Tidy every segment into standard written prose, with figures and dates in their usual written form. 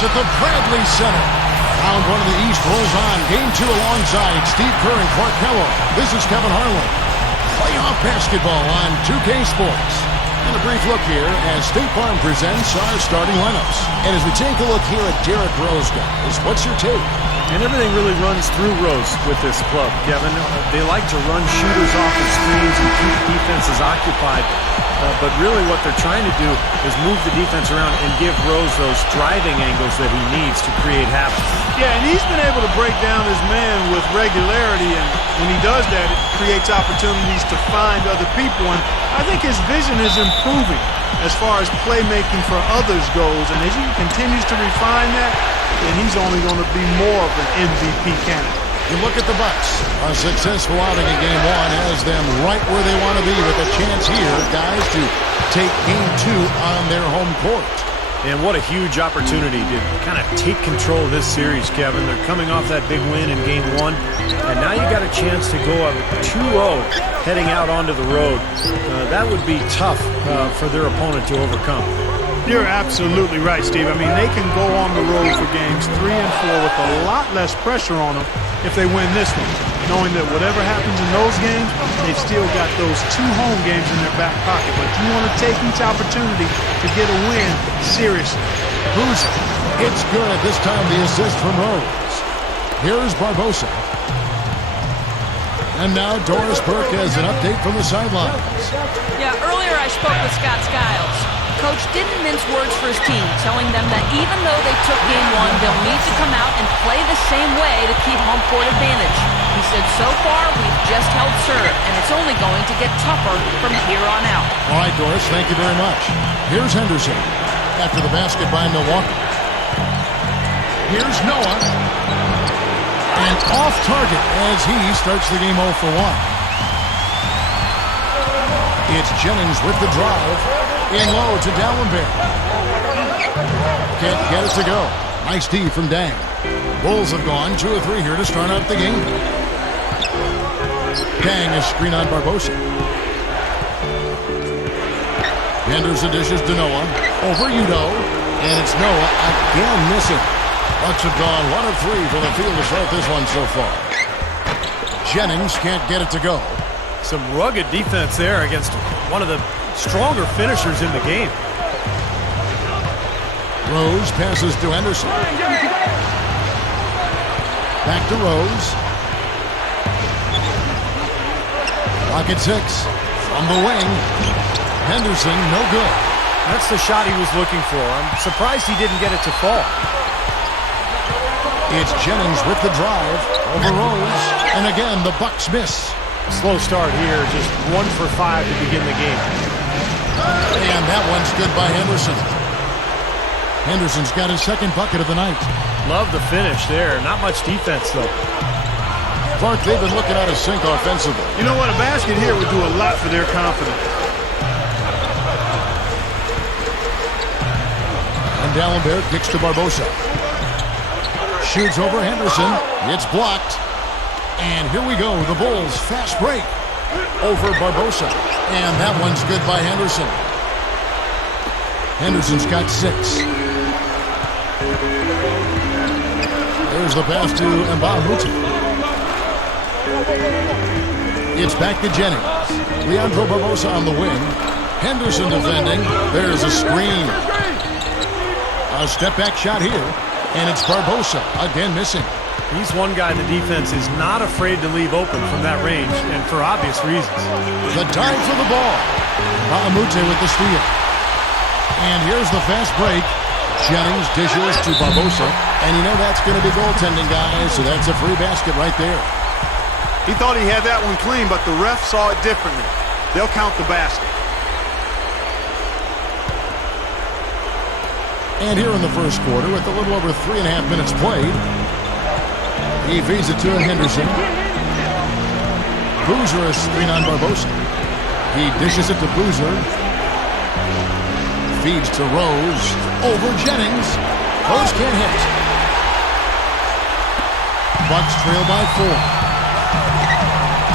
Davis at the Bradley Center. Round one of the East rolls on. Game 2 alongside Steve Kerr and Clark Kellogg. This is Kevin Harlan. Playoff basketball on 2K Sports. And a brief look here as State Farm presents our starting lineups. And as we take a look here at Derrick Rose, guys, what's your take? And everything really runs through Rose with this club, Kevin. They like to run shooters off the screens and keep defenses occupied. But really what they're trying to do is move the defense around and give Rose those driving angles that he needs to create havoc. Yeah, and he's been able to break down his man with regularity, and when he does that, it creates opportunities to find other people, and I think his vision is improving as far as playmaking for others goes, and as he continues to refine that, then he's only going to be more of an MVP candidate. You look at the Bucks. A successful outing in Game 1 has them right where they want to be with a chance here, guys, to take Game 2 on their home court. And what a huge opportunity to kind of take control of this series, Kevin. They're coming off that big win in Game 1, and now you got a chance to go up 2-0 heading out onto the road. That would be tough for their opponent to overcome. You're absolutely right, Steve. I mean, they can go on the road for games 3 and 4 with a lot less pressure on them if they win this one, knowing that whatever happens in those games, they've still got those 2 home games in their back pocket. But you want to take each opportunity to get a win seriously. Boozer, it's good. This time the assist from Rose. Here's Barbosa. And now Doris Burke has an update from the sidelines. Yeah, earlier I spoke with Scott Skiles. Coach didn't mince words for his team, telling them that even though they took Game 1, they'll need to come out and play the same way to keep home court advantage. He said, so far, we've just held serve, and it's only going to get tougher from here on out. All right, Doris, thank you very much. Here's Henderson after the basket by Milwaukee. Here's Noah. And off target as he starts the game 0 for 1. It's Jennings with the drive. In low to Dallenberg. Can't get it to go. Nice D from Dang. Bulls have gone 2 or 3 here to start out the game. Dang is screen on Barbosa. Henderson dishes to Noah. Over Udo. And it's Noah again missing. Bucks have gone 1 of 3 from the field to start this one so far. Jennings can't get it to go. Some rugged defense there against one of the stronger finishers in the game. Rose passes to Henderson. Back to Rose. Rocket 6 from the wing. Henderson, no good. That's the shot he was looking for. I'm surprised he didn't get it to fall. It's Jennings with the drive over Rose. And again, the Bucks miss. Slow start here, just 1 for 5 to begin the game. And that one's good by Henderson. Henderson's got his second bucket of the night. Love the finish there. Not much defense, though. Clark, they've been looking out of sync offensively. You know what? A basket here would do a lot for their confidence. And Dallenberg kicks to Barbosa. Shoots over Henderson. It's blocked. And here we go. The Bulls fast break over Barbosa. And that one's good by Henderson. Henderson's got 6. There's the pass to Nba2K13. It's back to Jennings. Leandro Barbosa on the wing. Henderson defending. There's a screen. A step-back shot here. And it's Barbosa again missing. He's one guy the defense is not afraid to leave open from that range, and for obvious reasons. The dive for the ball. Nba2K13 with the steal. And here's the fast break. Jennings dishes to Barbosa. And you know that's going to be goaltending, guys, so that's a free basket right there. He thought he had that one clean, but the ref saw it differently. They'll count the basket. And here in the first quarter, with a little over 3.5 minutes played, he feeds it to Henderson. Boozer is screen on Barbosa. He dishes it to Boozer. Feeds to Rose. Over Jennings. Rose can't hit. Bucks trail by 4.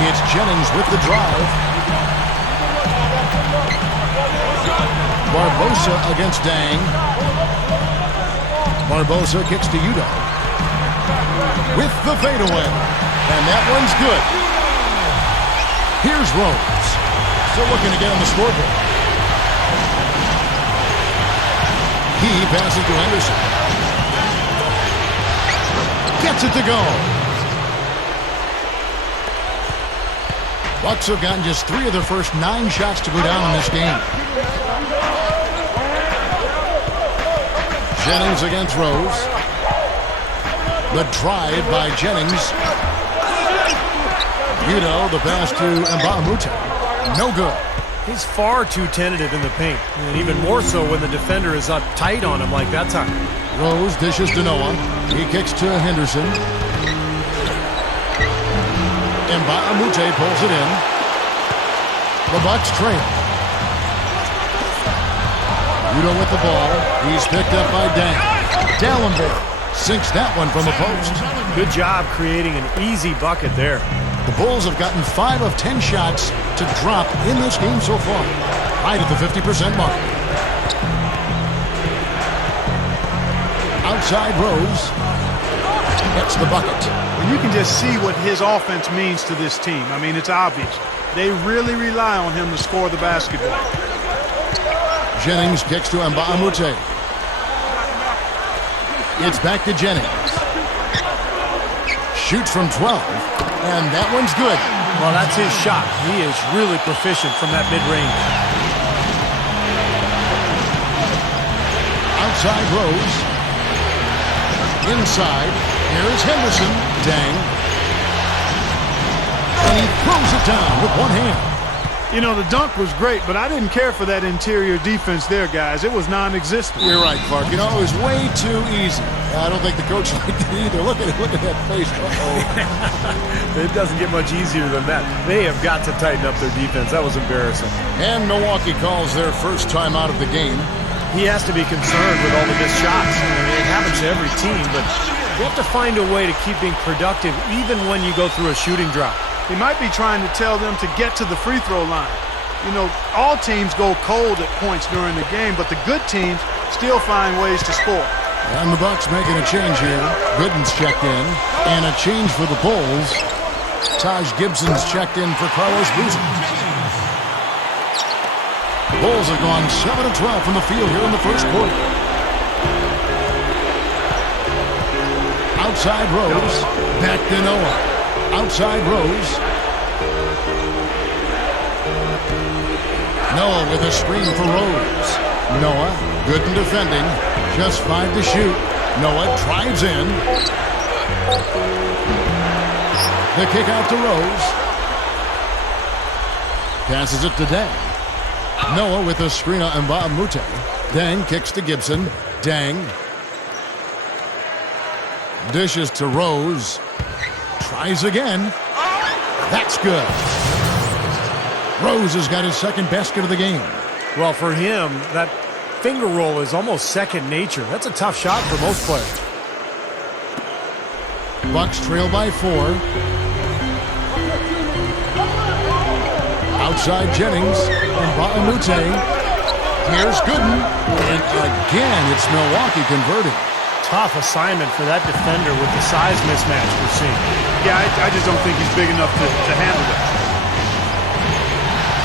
It's Jennings with the drive. Barbosa against Dang. Barbosa kicks to Udo. With the fadeaway. And that one's good. Here's Rose. Still looking to get on the scoreboard. He passes to Henderson. Gets it to go. Bucks have gotten just 3 of their first 9 shots to go down in this game. Jennings against Rose. The drive by Jennings. Udo, the pass to Nba2K13. No good. He's far too tentative in the paint, and even more so when the defender is up tight on him like that time. Rose dishes to Noah. He kicks to Henderson. Nba2K13 pulls it in. The Bucks trail. Udo with the ball. He's picked up by Dang. Dallenberg sinks that one from the post. Good job creating an easy bucket there. The Bulls have gotten 5 of 10 shots to drop in this game so far. Right at the 50% mark. Outside Rose. Gets the bucket. And you can just see what his offense means to this team. I mean, it's obvious. They really rely on him to score the basketball. Jennings kicks to Nba2K13. It's back to Jennings. Shoots from 12. And that one's good. Well, that's his shot. He is really proficient from that mid-range. Outside Rose. Inside. Here's Henderson. Dang. And he throws it down with one hand. You know, the dunk was great, but I didn't care for that interior defense there, guys. It was non-existent. You're right, Clark. You know, it was way too easy. I don't think the coach liked it either. Look at that face. Uh-oh. It doesn't get much easier than that. They have got to tighten up their defense. That was embarrassing. And Milwaukee calls their first time out of the game. He has to be concerned with all the missed shots. I mean, it happens to every team, but you have to find a way to keep being productive even when you go through a shooting drought. He might be trying to tell them to get to the free throw line. You know, all teams go cold at points during the game, but the good teams still find ways to score. And the Bucks making a change here. Gooden's checked in. And a change for the Bulls. Taj Gibson's checked in for Carlos Boozer. The Bulls have gone 7 of 12 from the field here in the first quarter. Outside Rose. Back to Noah. Outside Rose. Noah with a screen for Rose. Noah, good in defending. Just 5 to shoot. Noah drives in. The kick out to Rose. Passes it to Dang. Noah with a screen on Nba2K13. Dang kicks to Gibson. Dang. Dishes to Rose. Tries again. That's good. Rose has got his second basket of the game. Well, for him, that finger roll is almost second nature. That's a tough shot for most players. Bucks trail by 4. Outside Jennings. Nba2K13. Here's Gooden. And again, it's Milwaukee converting. Tough assignment for that defender with the size mismatch we're seeing. Yeah, I just don't think he's big enough to handle that.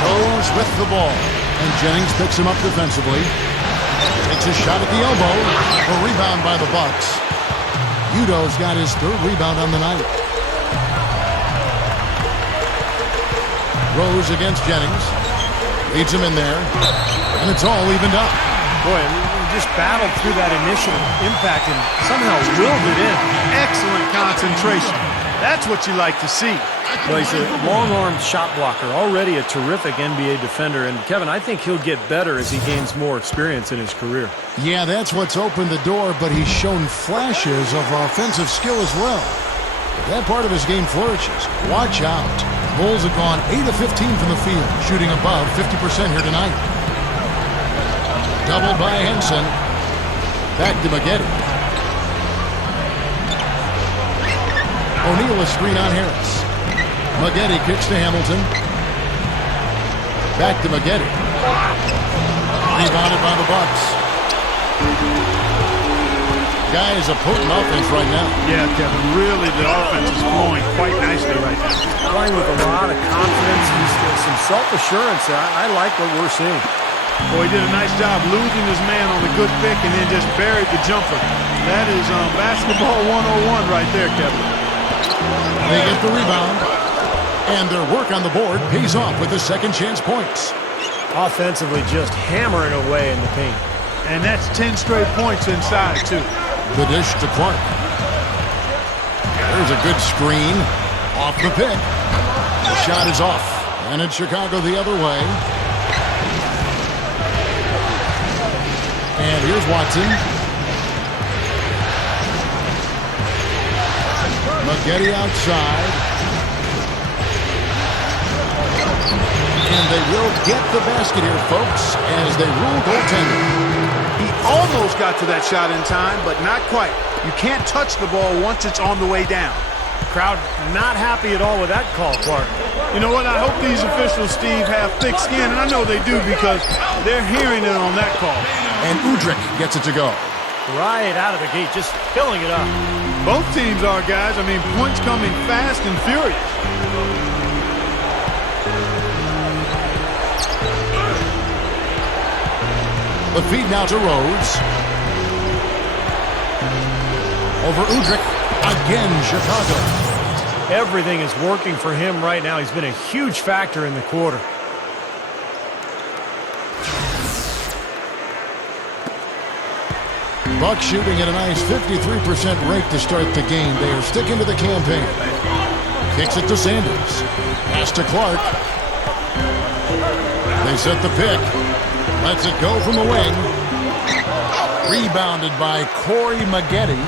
Rose with the ball. And Jennings picks him up defensively. Takes a shot at the elbow. A rebound by the Bucks. Udo's got his 3rd rebound on the night. Rose against Jennings. Leads him in there. And it's all evened up. Boy, just battled through that initial impact and somehow willed it in. Excellent concentration. That's what you like to see. Well, he's a long-armed shot blocker, already a terrific NBA defender. And, Kevin, I think he'll get better as he gains more experience in his career. Yeah, that's what's opened the door, but he's shown flashes of offensive skill as well. If that part of his game flourishes, watch out. Bulls have gone 8 of 15 from the field, shooting above 50% here tonight. Doubled by Henson. Back to Maggette. O'Neal a screen on Harris. Maggette kicks to Hamilton. Back to Maggette. Rebounded by the Bucks. Guy is a potent offense right now. Yeah, Kevin, really the offense is flowing quite nicely right now. Playing with a lot of confidence. He's got some self-assurance. I like what we're seeing. Boy, he did a nice job losing his man on a good pick and then just buried the jumper. That is basketball 101 right there, Kevin. They get the rebound, and their work on the board pays off with the second chance points. Offensively, just hammering away in the paint. And that's 10 straight points inside, too. The dish to Clark. There's a good screen. Off the pick. The shot is off. And it's Chicago the other way. And here's Watson. Maggette outside. And they will get the basket here, folks, as they rule goaltending. He almost got to that shot in time, but not quite. You can't touch the ball once it's on the way down. Crowd not happy at all with that call, Clark. You know what? I hope these officials, Steve, have thick skin, and I know they do because they're hearing it on that call. And Udrih gets it to go. Right out of the gate, just filling it up. Both teams are, guys. I mean, points coming fast and furious. The feed now to Rhodes. Over Udrih. Again, Chicago. Everything is working for him right now. He's been a huge factor in the quarter. Bucks shooting at a nice 53% rate to start the game. They are sticking to the campaign. Kicks it to Sanders. Pass to Clark. They set the pick. Lets it go from the wing. Rebounded by Corey Maggette.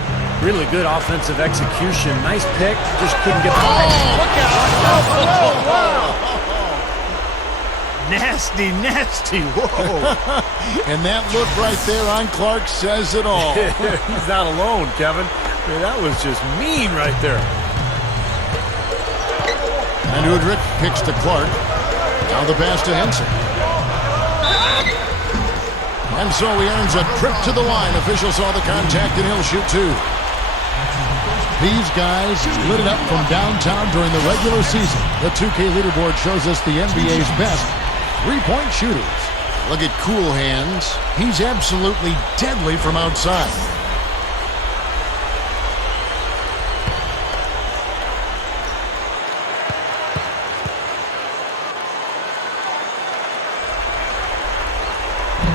Really good offensive execution. Nice pick. Just couldn't get the Look out. Nasty, nasty. Whoa. And that look right there on Clark says it all. He's not alone, Kevin. I mean, that was just mean right there. And Udrih kicks to Clark. Now the pass to Henson. And so he earns a trip to the line. Official saw the contact, and he'll shoot two. These guys lit it up from downtown during the regular season. The 2K leaderboard shows us the NBA's best three-point shooters. Look at cool hands. He's absolutely deadly from outside.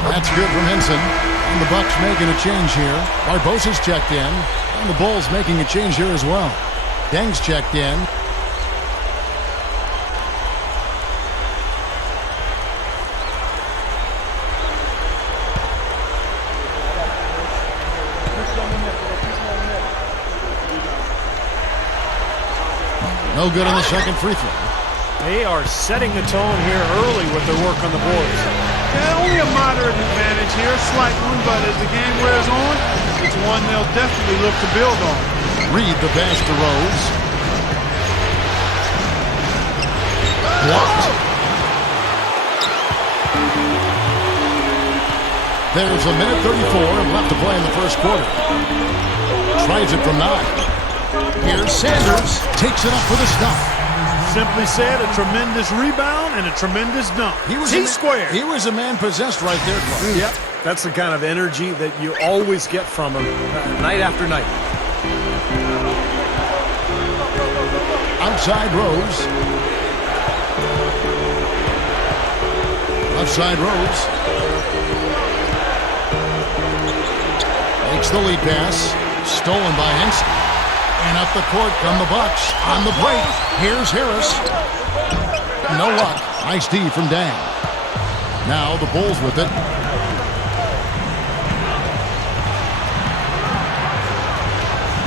That's good from Henson. And the Bucks making a change here. Barbosa's checked in. And the Bulls making a change here as well. Deng's checked in. No good on the second free throw. They are setting the tone here early with their work on the boards. Yeah, only a moderate advantage here, a slight one, but as the game wears on, it's one they'll definitely look to build on. Reed the pass to Rose. Blocked. There's a minute 34 left to play in the first quarter. Tries it from 9. Here's Sanders. Takes it up for the stop. Simply said, a tremendous rebound and a tremendous dunk. T-squared. He was a man possessed right there, Clark. Yep, that's the kind of energy that you always get from him night after night. Outside Rose. Left side Rose. Makes the lead pass. Stolen by Henson. And up the court come the Bucks. On the break, here's Harris. No luck. Nice D from Dan. Now the Bulls with it.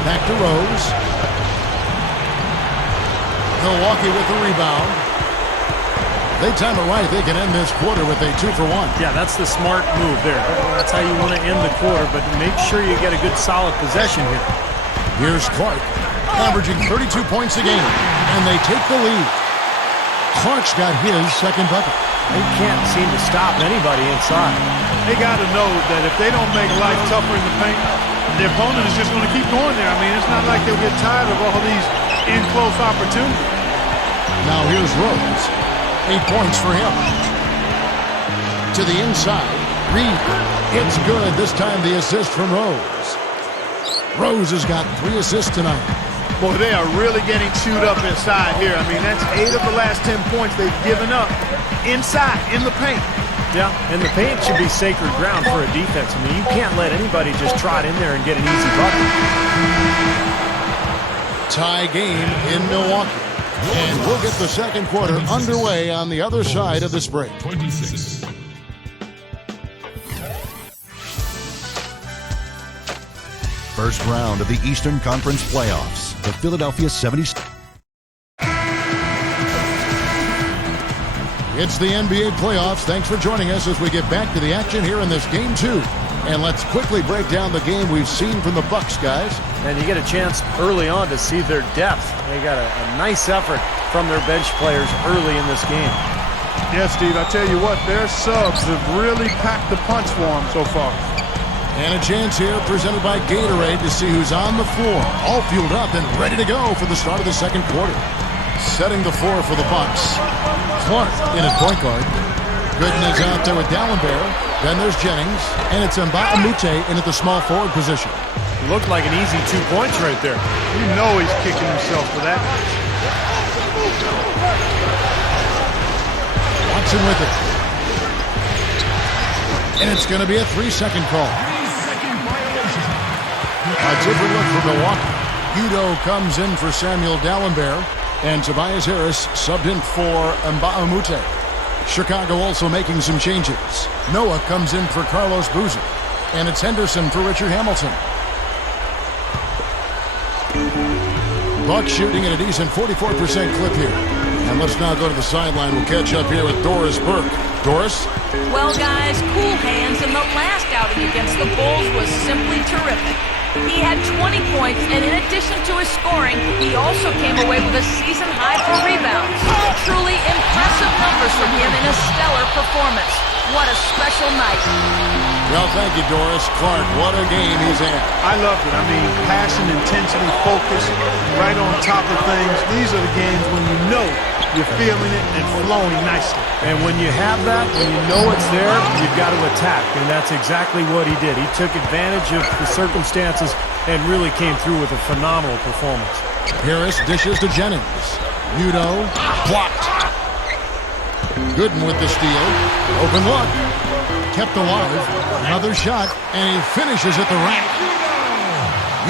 Back to Rose. Milwaukee with the rebound. They time it right. They can end this quarter with a 2-for-1. Yeah, that's the smart move there. That's how you want to end the quarter, but make sure you get a good solid possession here. Here's Clark, averaging 32 points a game, and they take the lead. Clark's got his second bucket. They can't seem to stop anybody inside. They got to know that if they don't make life tougher in the paint, The opponent is just going to keep going there. I mean, it's not like they'll get tired of all these in-close opportunities. Now here's Rose. 8 points for him. To the inside. Reed. It's good. This time the assist from Rose. Rose has got 3 assists tonight. Boy, they are really getting chewed up inside here. I mean, that's 8 of the last 10 points they've given up inside, in the paint. Yeah, and the paint should be sacred ground for a defense. I mean, you can't let anybody just trot in there and get an easy bucket. Tie game in Milwaukee. And we'll get the second quarter underway on the other side of this break. 26. First round of the Eastern Conference Playoffs. The Philadelphia 76ers. It's the NBA playoffs. Thanks for joining us as we get back to the action here in this game 2. And let's quickly break down the game we've seen from the Bucks, guys. And you get a chance early on to see their depth. They got a nice effort from their bench players early in this game. Yes, Steve, I tell you what, their subs have really packed the punch for them so far. And a chance here presented by Gatorade to see who's on the floor. All fueled up and ready to go for the start of the second quarter. Setting the floor for the Bucks. Clark in at point guard. Gooden is out there with Dallenberg. Then there's Jennings. And it's Nba2K13 in at the small forward position. Looked like an easy 2 points right there. You know he's kicking himself for that. Watson with it. And it's going to be a 3-second call. A different look for Milwaukee. Udo comes in for Samuel Dallenberg. And Tobias Harris subbed in for Nba2K13. Chicago also making some changes. Noah comes in for Carlos Boozer. And it's Henderson for Richard Hamilton. Bucks shooting at a decent 44% clip here. And let's now go to the sideline. We'll catch up here with Doris Burke. Doris? Well, guys, cool hands, and the last outing against the Bulls was simply terrific. He had 20 points, and in addition to his scoring, he also came away with a season high for rebounds. Truly impressive numbers from him in a stellar performance. What a special night. Well, thank you, Doris. Clark, what a game he's had. I loved it. I mean, passion, intensity, focus, right on top of things. These are the games when you know you're feeling it and flowing nicely. And when you have that, when you know it's there, you've got to attack. And that's exactly what he did. He took advantage of the circumstances and really came through with a phenomenal performance. Harris dishes to Jennings. Udo blocked. Gooden with the steal. Open look. Kept alive. Another shot, and he finishes at the rack.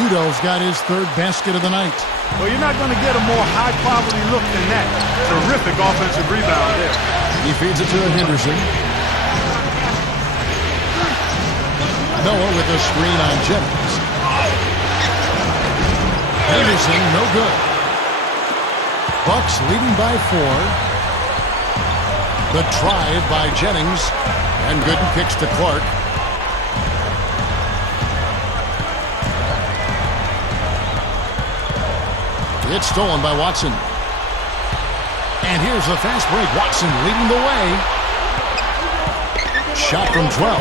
Udo's got his 3rd basket of the night. Well, you're not going to get a more high-quality look than that. Terrific offensive rebound there. He feeds it to Henderson. Noah with a screen on Jennings. Henderson, no good. Bucks leading by 4. The drive by Jennings. And Gooden kicks to Clark. It's stolen by Watson. And here's the fast break. Watson leading the way. Shot from 12.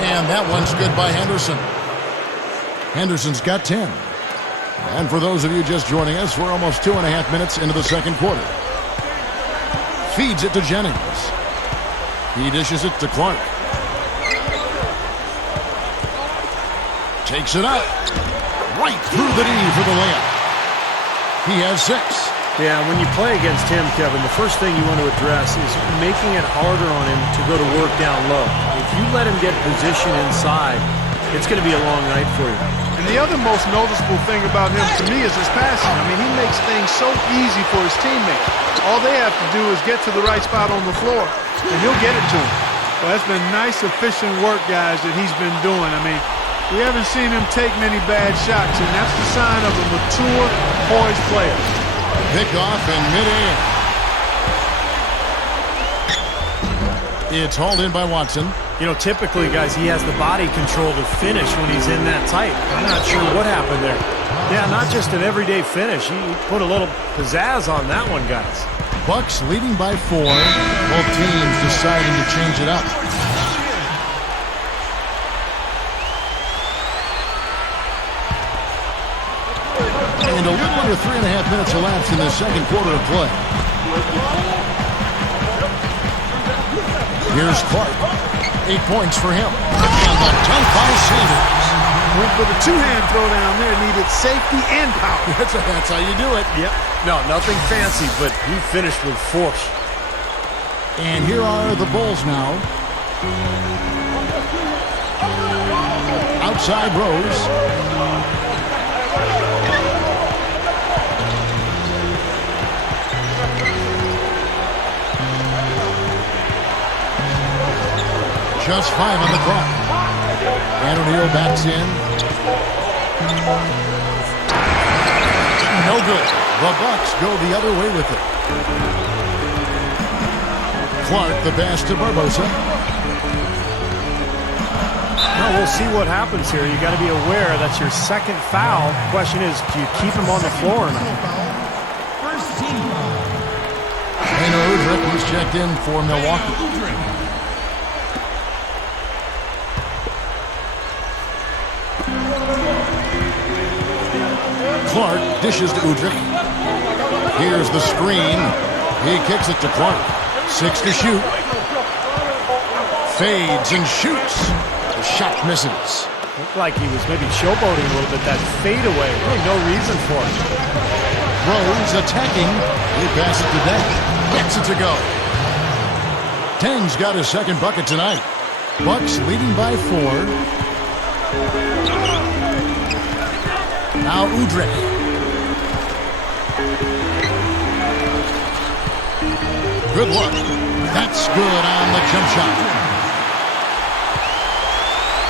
And that one's good by Henderson. Henderson's got 10. And for those of you just joining us, we're almost 2.5 minutes into the second quarter. Feeds it to Jennings. He dishes it to Clark. Takes it up. Right through the knee for the layup. He has 6. Yeah, when you play against him, Kevin, the first thing you want to address is making it harder on him to go to work down low. If you let him get position inside, it's going to be a long night for you. And the other most noticeable thing about him to me is his passing. I mean, he makes things so easy for his teammates. All they have to do is get to the right spot on the floor, and he'll get it to him. Well, that's been nice, efficient work, guys, that he's been doing. I mean, we haven't seen him take many bad shots, and that's the sign of a mature, poised player. Pick off in midair. It's hauled in by Watson. You know, typically, guys, he has the body control to finish when he's in that tight. I'm not sure what happened there. Yeah, not just an everyday finish. He put a little pizzazz on that one, guys. Bucks leading by 4. Both teams deciding to change it up. And a little under 3.5 minutes elapsed in the second quarter of play. Here's Clark. 8 points for him. And the dunk by Sanders. Went for the two-hand throwdown there. Needed safety and power. That's how you do it. Yep. No, nothing fancy, but he finished with force. And here are the Bulls now. Outside Rose. Just 5 on the clock. And O'Neal backs in. No good. The Bucks go the other way with it. Clark, the pass to Barbosa. Well, we'll see what happens here. You got to be aware that's your second foul. The question is, do you keep him on the floor or not? And Udrih, who's checked in for Milwaukee. Clark dishes to Udrih. Here's the screen. He kicks it to Clark. 6 to shoot. Fades and shoots. The shot misses. Looked like he was maybe showboating a little bit. That fadeaway, really no reason for it. Rose attacking. He passes to Deng. Gets it to go. Deng's got his second bucket tonight. Bucks leading by 4. Now Udrih. Good look. That's good on the jump shot.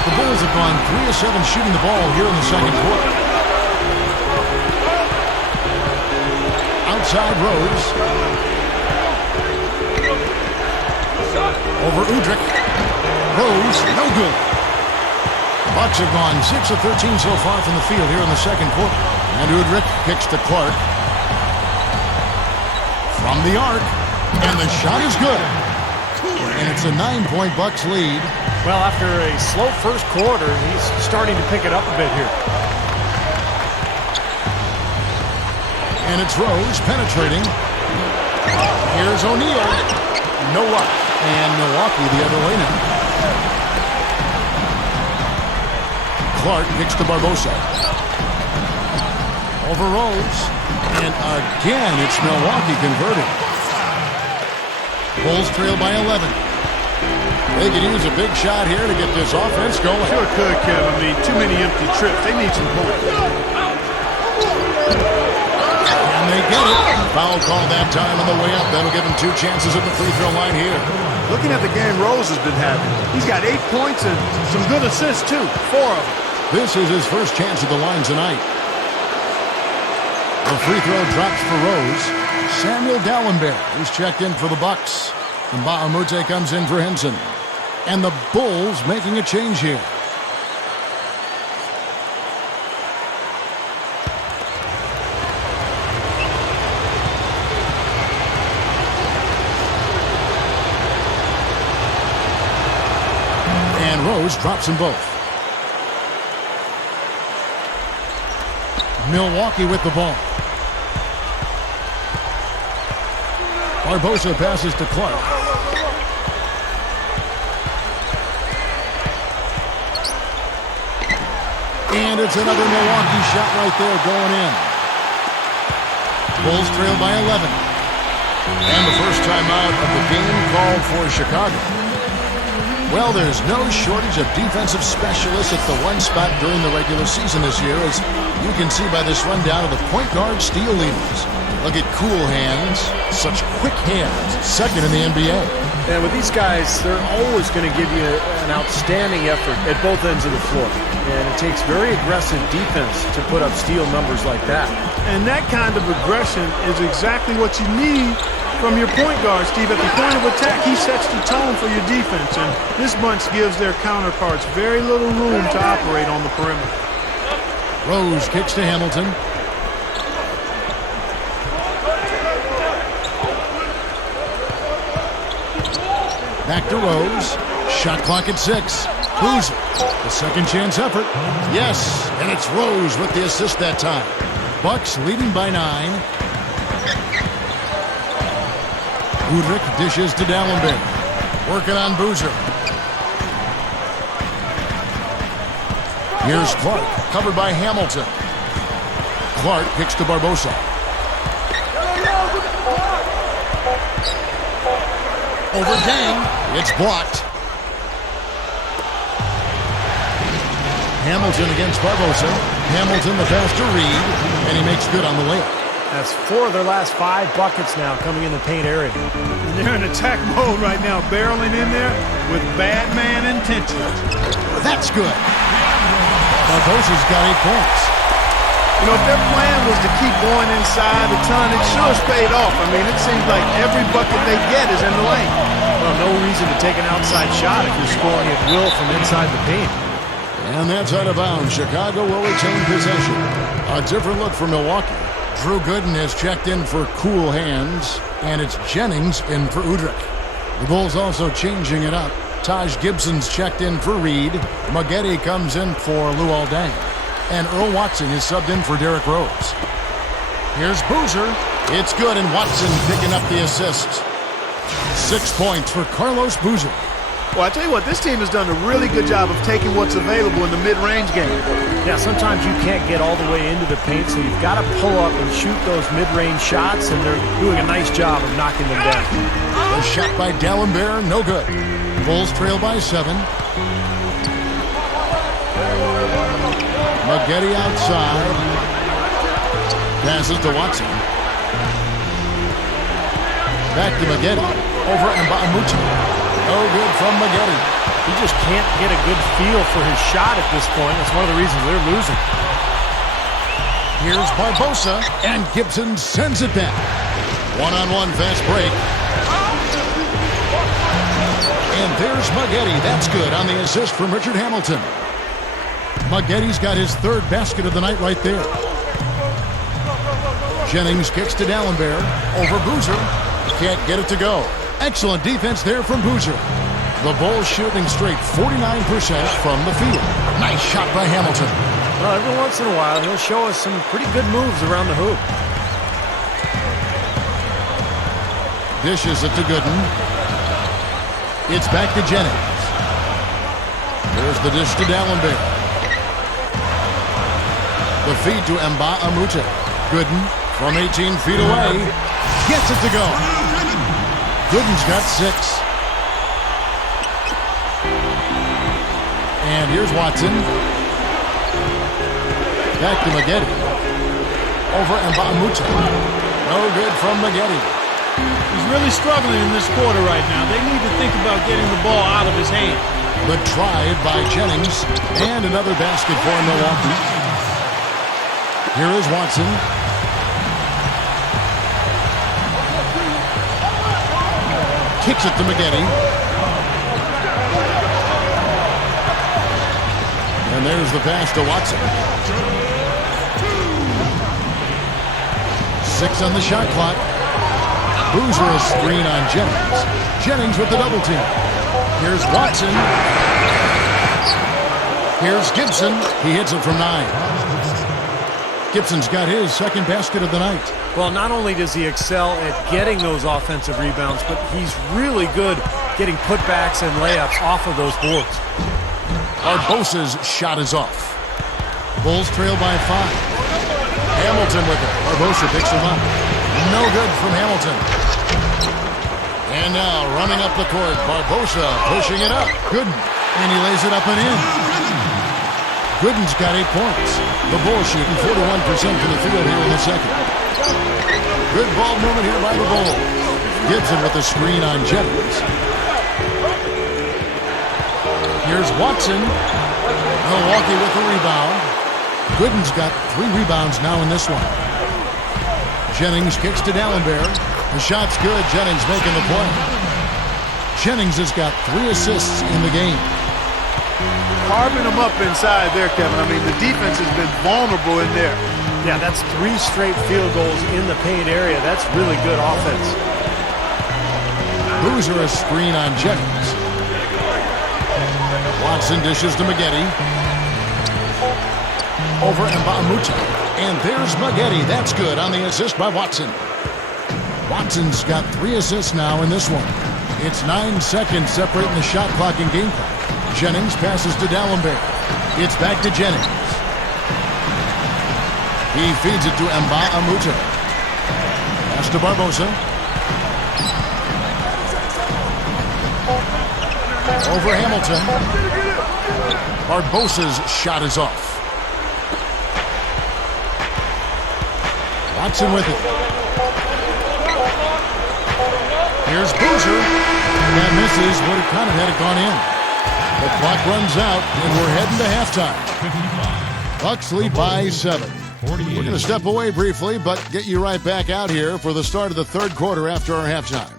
The Bulls have gone 3 of 7 shooting the ball here in the second quarter. Outside Rose. Over Udrih. Rose, no good. Bucks have gone 6 of 13 so far from the field here in the second quarter. And Udrih kicks to Clark. From the arc. And the shot is good. And it's a 9-point Bucks lead. Well, after a slow first quarter, he's starting to pick it up a bit here. And it's Rose penetrating. Here's O'Neal. No luck. And Milwaukee the other way now. Clark kicks to Barbosa. Over Rose. And again, it's Milwaukee converting. Bulls trail by 11. They could use a big shot here to get this offense going. Sure could, Kevin. I mean, too many empty trips. They need some points. And they get it. Foul call that time on the way up. That'll give him 2 chances at the free throw line here. Looking at the game Rose has been having, he's got 8 points and some good assists, too. 4 of them. This is his first chance at the line tonight. The free throw drops for Rose. Samuel Dallenberg, who's checked in for the Bucks. And Ba'amute comes in for Henson. And the Bulls making a change here. And Rose drops them both. Milwaukee with the ball. Barbosa passes to Clark. And it's another Milwaukee shot right there going in. Bulls trail by 11. And the first time out of the game called for Chicago. Well, there's no shortage of defensive specialists at the one spot during the regular season this year, as you can see by this rundown of the point guard steal leaders. Look at cool hands, such quick hands, second in the NBA. And with these guys, they're always going to give you an outstanding effort at both ends of the floor. And it takes very aggressive defense to put up steal numbers like that. And that kind of aggression is exactly what you need from your point guard, Steve. At the point of attack, he sets the tone for your defense. And this bunch gives their counterparts very little room to operate on the perimeter. Rose kicks to Hamilton. Back to Rose. Shot clock at 6. Boozer, the second chance effort. Yes, and it's Rose with the assist that time. Bucks leading by 9. Udrich dishes to Dallenberg. Working on Boozer. Here's Clark, covered by Hamilton. Clark kicks to Barbosa. Over Dang. It's blocked. Hamilton against Barbosa. Hamilton the pass to Reed, and he makes good on the layup. That's 4 of their last 5 buckets now coming in the paint area. And they're in attack mode right now, barreling in there with bad man intentions. That's good. Barbosa's got 8 points. You know, if their plan was to keep going inside a ton, it sure has paid off. I mean, it seems like every bucket they get is in the lane. Well, no reason to take an outside shot if you're scoring at will from inside the paint. And that's out of bounds. Chicago will retain possession. A different look for Milwaukee. Drew Gooden has checked in for Cool Hands, and it's Jennings in for Udrich. The Bulls also changing it up. Taj Gibson's checked in for Reed. Maggette comes in for Luol Deng. And Earl Watson is subbed in for Derrick Rose. Here's Boozer. It's good, and Watson picking up the assist. 6 points for Carlos Boozer. Well, I tell you what, this team has done a really good job of taking what's available in the mid-range game. Yeah, sometimes you can't get all the way into the paint, so you've got to pull up and shoot those mid-range shots, and they're doing a nice job of knocking them down. A shot by Dallenberg, no good. Bulls trail by 7. Maggette outside. Passes to Watson. Back to Maggette. Over Nba2K13. No good from Maggette. He just can't get a good feel for his shot at this point. That's one of the reasons they're losing. Here's Barbosa, and Gibson sends it back. One-on-one fast break. And there's Maggette. That's good on the assist from Richard Hamilton. Maggette's got his 3rd basket of the night right there. Jennings kicks to Dallenberg. Over Boozer. Can't get it to go. Excellent defense there from Boozer. The Bulls shooting straight 49% from the field. Nice shot by Hamilton. Well, every once in a while, he'll show us some pretty good moves around the hoop. Dishes it to Gooden. It's back to Jennings. There's the dish to Dallenberg. The feed to Nba2K13. Gooden from 18 feet away. Gets it to go. Gooden's got 6. And here's Watson. Back to Maggette. Over Nba2K13. No good from Maggette. He's really struggling in this quarter right now. They need to think about getting the ball out of his hand. The drive by Jennings. And another basket for Milwaukee. Here is Watson. Kicks it to Maggette. And there's the pass to Watson. 6 on the shot clock. Boozer a screen on Jennings. Jennings with the double team. Here's Watson. Here's Gibson. He hits it from 9. Gibson's got his 2nd basket of the night. Well, not only does he excel at getting those offensive rebounds, but he's really good getting putbacks and layups off of those boards. Barbosa's shot is off. Bulls trail by 5. Hamilton with it. Barbosa picks him up. No good from Hamilton. And now running up the court, Barbosa pushing it up. Gooden. And he lays it up and in. Gooden's got 8 points. The Bulls shooting 41% from the field here in the 2nd. Good ball movement here by the Bulls. Gibson with the screen on Jennings. Here's Watson. Milwaukee with the rebound. Gooden's got 3 rebounds now in this one. Jennings kicks to Dallenberg. The shot's good. Jennings making the play. Jennings has got 3 assists in the game. Carving them up inside there, Kevin. I mean, the defense has been vulnerable in there. Yeah, that's 3 straight field goals in the paint area. That's really good offense. Boozer a screen on Jennings. Watson dishes to Maggette. over Mbaamute. And there's Magedi. That's good on the assist by Watson. Watson's got 3 assists now in this one. It's 9 seconds separating the shot clock and game clock. Jennings passes to D'Alembert. It's back to Jennings. He feeds it to Mbaamute. Pass to Barbosa. Over Hamilton. Barbosa's shot is off. Watson with it. Here's Boozer. That misses, but it kind of had it gone in. The clock runs out, and we're heading to halftime. Bucks lead by 7. We're going to step away briefly, but get you right back out here for the start of the third quarter after our halftime.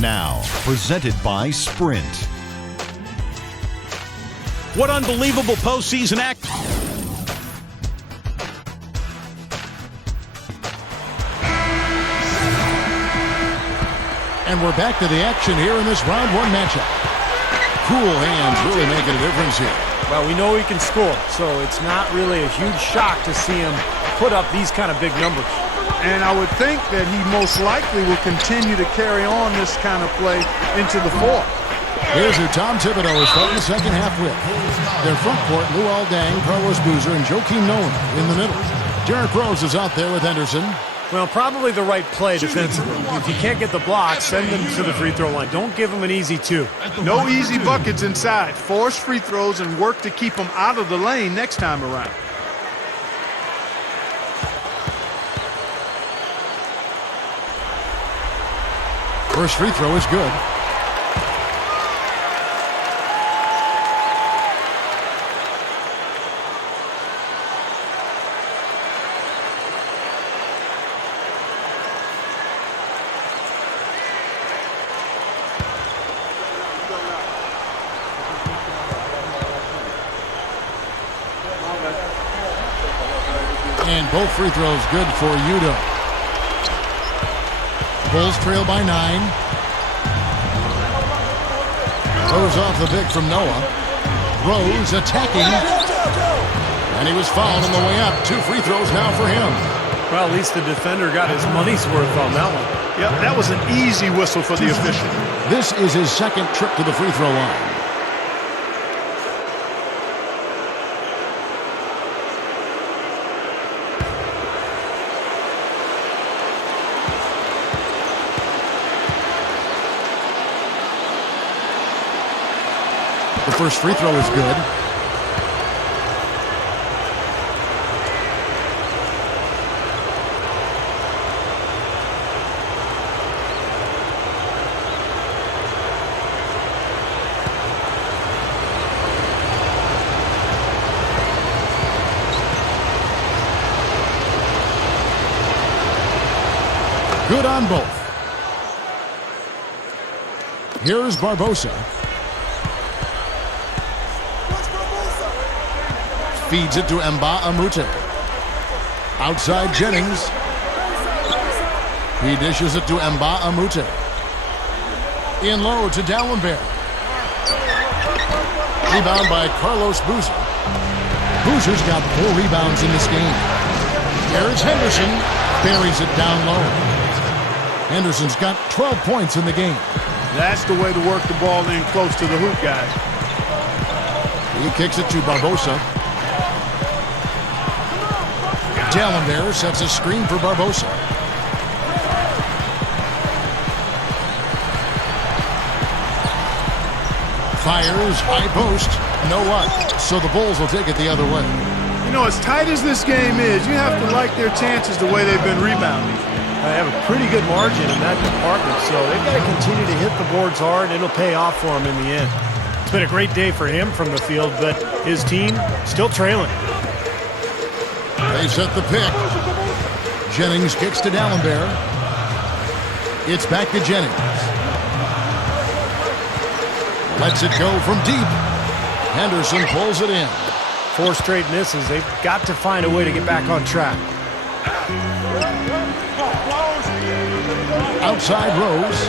Now, presented by Sprint. What unbelievable postseason act. And we're back to the action here in this round 1 matchup. Cool hands really making a difference here. Well, we know he can score, so it's not really a huge shock to see him put up these kind of big numbers. And I would think that he most likely will continue to carry on this kind of play into the fourth. Here's who Tom Thibodeau is starting the second half with. Their front court, Luol Deng, Carlos Boozer, and Joakim Noah in the middle. Derrick Rose is out there with Henderson. Well, probably the right play defensively. If you can't get the block, send them to the free throw line. Don't give them an easy 2. No easy buckets inside. Force free throws and work to keep them out of the lane next time around. First free throw is good. And both free throws good for Udo. Bulls trail by 9. Goes off the pick from Noah. Rose attacking. And he was fouled on the way up. 2 free throws now for him. Well, at least the defender got his money's worth on that one. Yep, that was an easy whistle for the official. This is his second trip to the free throw line. The first free throw is good. Good on both. Here's Barbosa. Feeds it to Mbaamute. Outside Jennings. He dishes it to Mbaamute. In low to D'Alembert. Rebound by Carlos Boozer. Boozer's got 4 rebounds in this game. Here's Henderson. Buries it down low. Henderson's got 12 points in the game. That's the way to work the ball in close to the hoop, guys. He kicks it to Barbosa. D'Alembert sets a screen for Barbosa. Fires, high post, no what. So the Bulls will take it the other way. You know, as tight as this game is, you have to like their chances the way they've been rebounding. They have a pretty good margin in that department, so they've got to continue to hit the boards hard, and it'll pay off for them in the end. It's been a great day for him from the field, but his team still trailing. They set the pick. Jennings kicks to D'Alembert. It's back to Jennings. Lets it go from deep. Henderson pulls it in. 4 straight misses. They've got to find a way to get back on track. Outside Rose.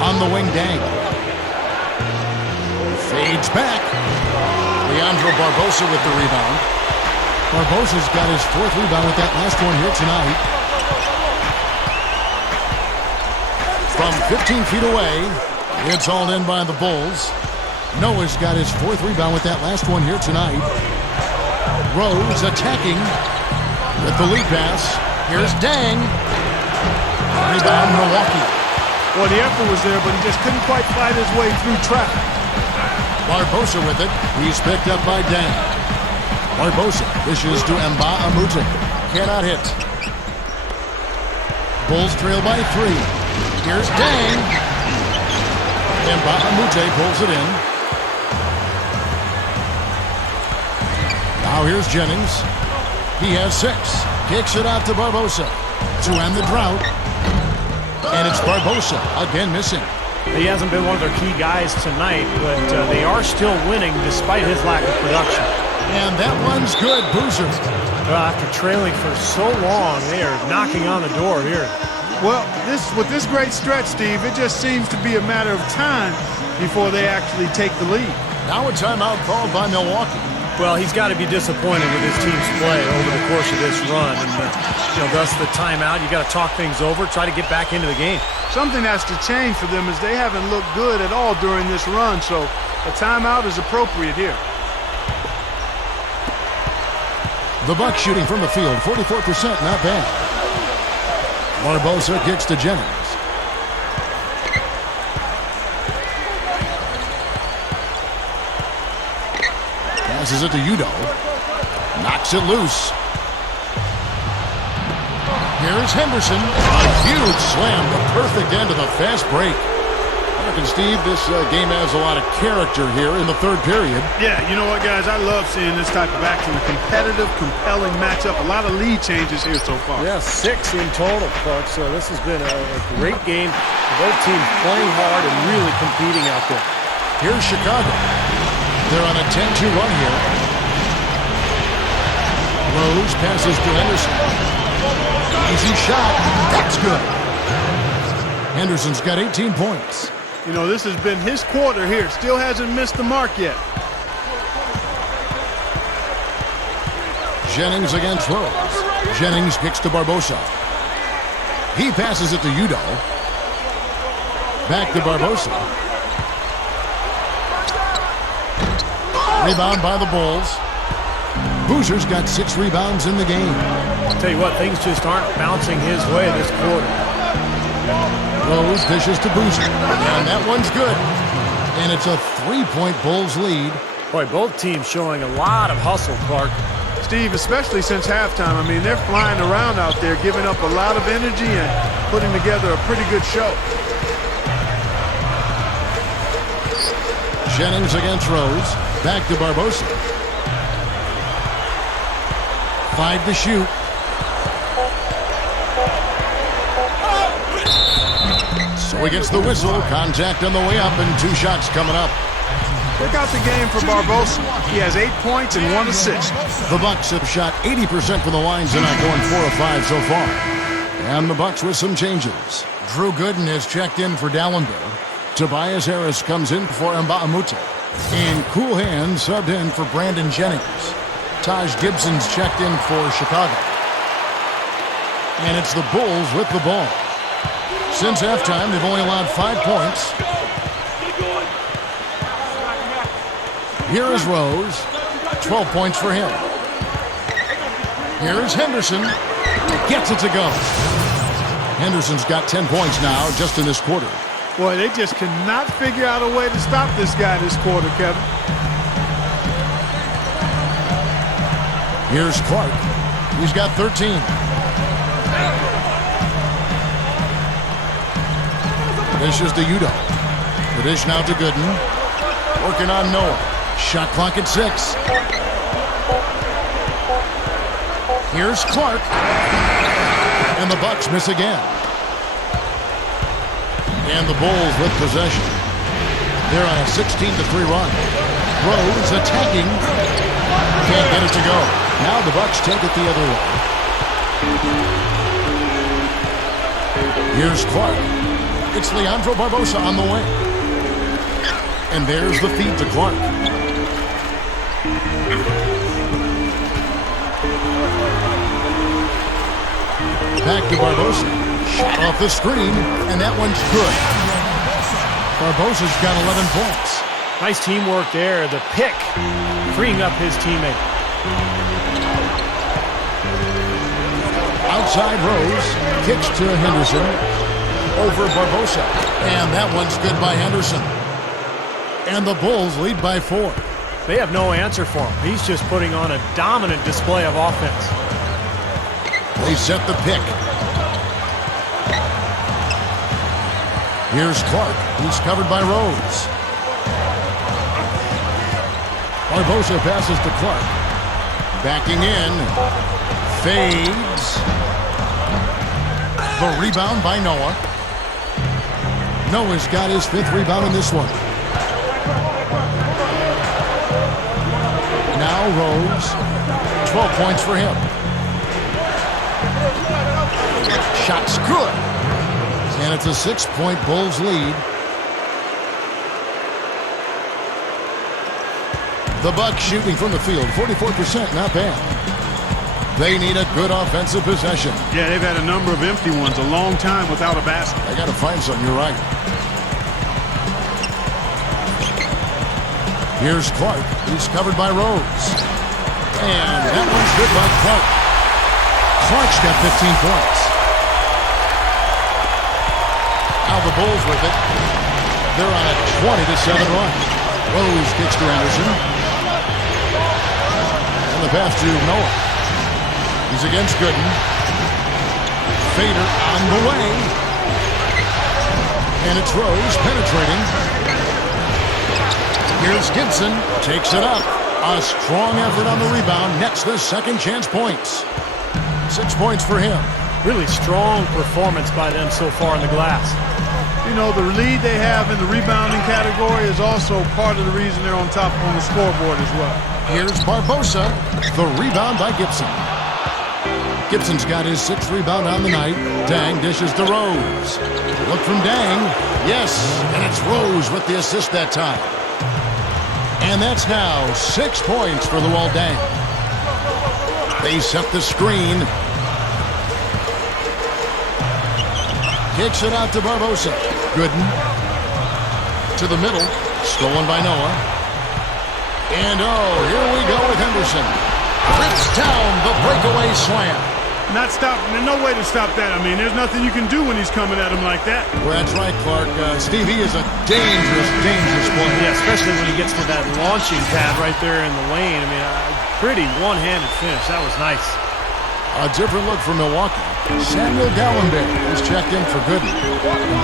On the wing, Deng. Fades back. Leandro Barbosa with the rebound. Barbosa's got his 4th rebound with that last one here tonight. From 15 feet away, it's hauled in by the Bulls. Noah's got his 4th rebound with that last one here tonight. Rose attacking with the lead pass. Here's Dang. Rebound, Milwaukee. Well, the effort was there, but he just couldn't quite fight his way through traffic. Barbosa with it. He's picked up by Dang. Barbosa dishes to Nba2K13. Cannot hit. Bulls trail by 3. Here's Dang. Nba2K13 pulls it in. Now here's Jennings. He has 6. Kicks it out to Barbosa to end the drought. And it's Barbosa again missing. He hasn't been one of their key guys tonight, but they are still winning despite his lack of production. And that one's good. Boozer. After trailing for so long, they are knocking on the door here. Well, with this great stretch, Steve, it just seems to be a matter of time before they actually take the lead. Now a timeout called by Milwaukee. Well, he's got to be disappointed with his team's play over the course of this run. And thus the timeout. You got to talk things over, try to get back into the game. Something has to change for them as they haven't looked good at all during this run. So a timeout is appropriate here. The Bucks shooting from the field, 44%, not bad. Barbosa kicks to Jennings. Passes it to Udo. Knocks it loose. Here's Henderson. A huge slam, the perfect end of the fast break. I reckon, Steve, this game has a lot of character here in the 3rd period. Yeah, you know what, guys? I love seeing this type of action. A competitive, compelling matchup. A lot of lead changes here so far. Yeah, 6 in total, Clark. So this has been a great game. Both teams playing hard and really competing out there. Here's Chicago. They're on a 10-2 run here. Rose passes to Henderson. Easy shot. That's good. Henderson's got 18 points. You know, this has been his quarter here. Still hasn't missed the mark yet. Jennings against Rose. Jennings kicks to Barbosa. He passes it to Udo. Back to Barbosa. Rebound by the Bulls. Boozer's got 6 rebounds in the game. I'll tell you what, things just aren't bouncing his way this quarter. Rose dishes to Boozer. And that one's good. And it's a 3-point Bulls lead. Boy, both teams showing a lot of hustle, Clark. Steve, especially since halftime. I mean, they're flying around out there, giving up a lot of energy and putting together a pretty good show. Jennings against Rose. Back to Barbosa. 5 to shoot. So he gets the whistle. Contact on the way up and 2 shots coming up. Check out the game for Barbosa. He has 8 points and 1 assist. The Bucks have shot 80% from the line tonight, going 4 of 5 so far. And the Bucks with some changes. Drew Gooden has checked in for Dallenberg. Tobias Harris comes in for Nba2K13. And Cool Hand subbed in for Brandon Jennings. Taj Gibson's checked in for Chicago. And it's the Bulls with the ball. Since halftime, they've only allowed 5 points. Here is Rose. 12 points for him. Here is Henderson. Gets it to go. Henderson's got 10 points now just in this quarter. Boy, they just cannot figure out a way to stop this guy this quarter, Kevin. Here's Clark. He's got 13. Dish is to Udo. The dish now to Gooden. Working on Noah. Shot clock at 6. Here's Clark. And the Bucks miss again. And the Bulls with possession. They're on a 16-3 run. Rose attacking. Can't get it to go. Now the Bucks take it the other way. Here's Clark. It's Leandro Barbosa on the way. And there's the feed to Clark. Back to Barbosa. Shot off the screen, and that one's good. Barbosa's got 11 points. Nice teamwork there. The pick, freeing up his teammate. Outside Rose, kicks to Henderson. Over Barbosa. And that one's good by Henderson. And the Bulls lead by 4. They have no answer for him. He's just putting on a dominant display of offense. They set the pick. Here's Clark. He's covered by Rose. Barbosa passes to Clark. Backing in. Fades. The rebound by Noah. Noah's got his 5th rebound in this one. Now Rose. 12 points for him. Shot's good. And it's a 6-point Bulls lead. The Bucks shooting from the field, 44%, not bad. They need a good offensive possession. Yeah, they've had a number of empty ones, a long time without a basket. I got to find something, you're right. Here's Clark. He's covered by Rose. And that one's good by Clark. Clark's got 15 points. Now the Bulls with it. They're on a 20-7 run. Rose kicks to Anderson. And the pass to Noah. He's against Gooden. Fader on the way. And it's Rose penetrating. Here's Gibson. Takes it up. A strong effort on the rebound. Nets the second chance points. 6 points for him. Really strong performance by them so far in the glass. You know, the lead they have in the rebounding category is also part of the reason they're on top on the scoreboard as well. Here's Barbosa. The rebound by Gibson. Gibson's got his 6th rebound on the night. Dang dishes to Rose. Look from Dang. Yes, and it's Rose with the assist that time. And that's now 6 points for Luol Deng. They set the screen. Kicks it out to Barbosa. Gooden. To the middle. Stolen by Noah. And oh, here we go with Henderson. Rips down the breakaway slam. Not stopping. There's no way to stop that. I mean, there's nothing you can do when he's coming at him like that. Well, that's right, Clark. Stevie is a dangerous, dangerous player. Yeah, especially when he gets to that launching pad right there in the lane. I mean, pretty one-handed finish. That was nice. A different look for Milwaukee. Samuel Gallenberg is checked in for Gooden.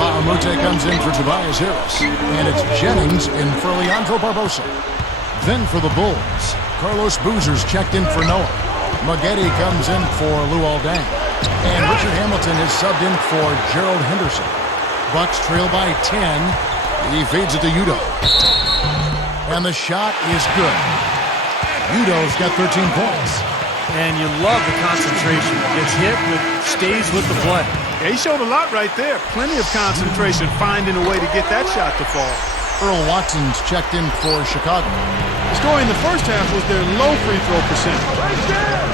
Mahamute comes in for Tobias Harris. And it's Jennings in for Leandro Barbosa. Then for the Bulls, Carlos Boozer's checked in for Noah. Maggette comes in for Luol Deng. And Richard Hamilton is subbed in for Gerald Henderson. Bucks trail by 10. He feeds it to Udo. And the shot is good. Udo's got 13 points. And you love the concentration. Gets hit, but stays with the play. Yeah, he showed a lot right there. Plenty of concentration, finding a way to get that shot to fall. Earl Watson's checked in for Chicago. The story in the first half was their low free throw percentage.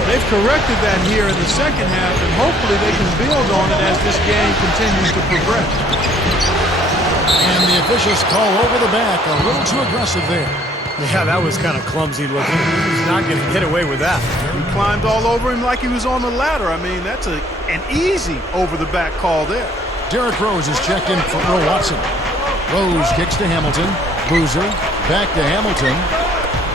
They've corrected that here in the second half, and hopefully they can build on it as this game continues to progress. And the officials call over the back. A little too aggressive there. Yeah, that was kind of clumsy looking. He's not going to get away with that. He climbed all over him like he was on the ladder. I mean, that's an easy over-the-back call there. Derrick Rose is checked in for Earl Watson. Rose kicks to Hamilton. Boozer back to Hamilton.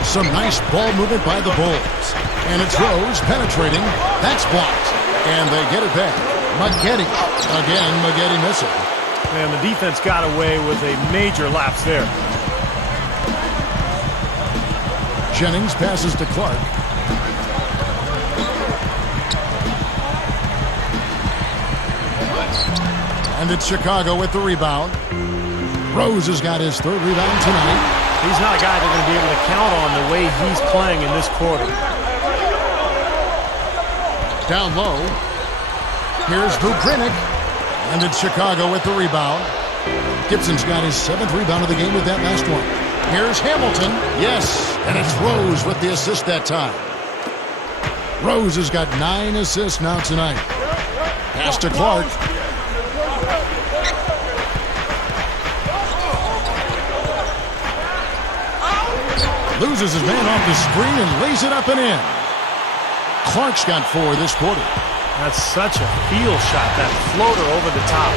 Some nice ball movement by the Bulls. And it's Rose penetrating. That's blocked. And they get it back. Maggette. Again, Maggette missing. And the defense got away with a major lapse there. Jennings passes to Clark. And it's Chicago with the rebound. Rose has got his 3rd rebound tonight. He's not a guy they're going to be able to count on the way he's playing in this quarter. Down low. Here's Vukrinic. And it's Chicago with the rebound. Gibson's got his 7th rebound of the game with that last one. Here's Hamilton. Yes, and it's Rose with the assist that time. Rose has got 9 assists now tonight. Pass to Clark. Loses his man off the screen and lays it up and in. Clark's got 4 this quarter. That's such a feel shot, that floater over the top.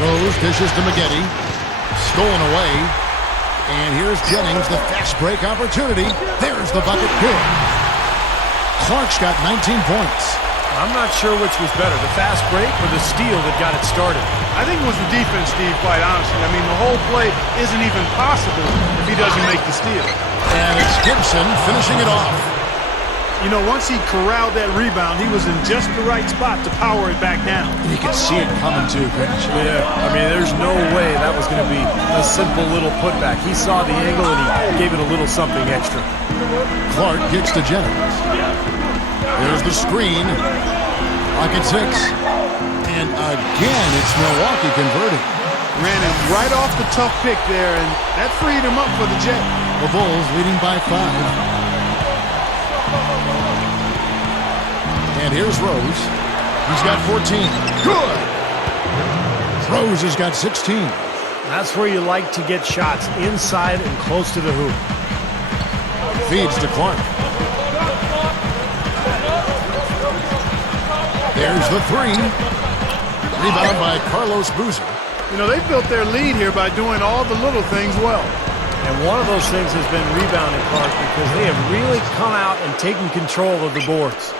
Rose dishes to Maggette. Stolen away. And here's Jennings, the fast break opportunity. There's the bucket. Good. Clark's got 19 points. I'm not sure which was better, the fast break or the steal that got it started. I think it was the defense, Steve, quite honestly. I mean, the whole play isn't even possible if he doesn't make the steal. And it's Gibson finishing it off. You know, once he corralled that rebound, he was in just the right spot to power it back down. And you could see it coming too, couldn't you? Yeah, I mean, there's no way that was going to be a simple little putback. He saw the angle and he gave it a little something extra. Clark gets to Jennings. There's the screen. Clock at 6. And again, it's Milwaukee converting. Ran him right off the tough pick there, and that freed him up for the Jet. The Bulls leading by 5. And here's Rose. He's got 14. Good! Rose has got 16. That's where you like to get shots, inside and close to the hoop. Feeds to Clark. There's the 3. Rebound by Carlos Boozer. You know, they built their lead here by doing all the little things well. And one of those things has been rebounding, Clark, because they have really come out and taken control of the boards.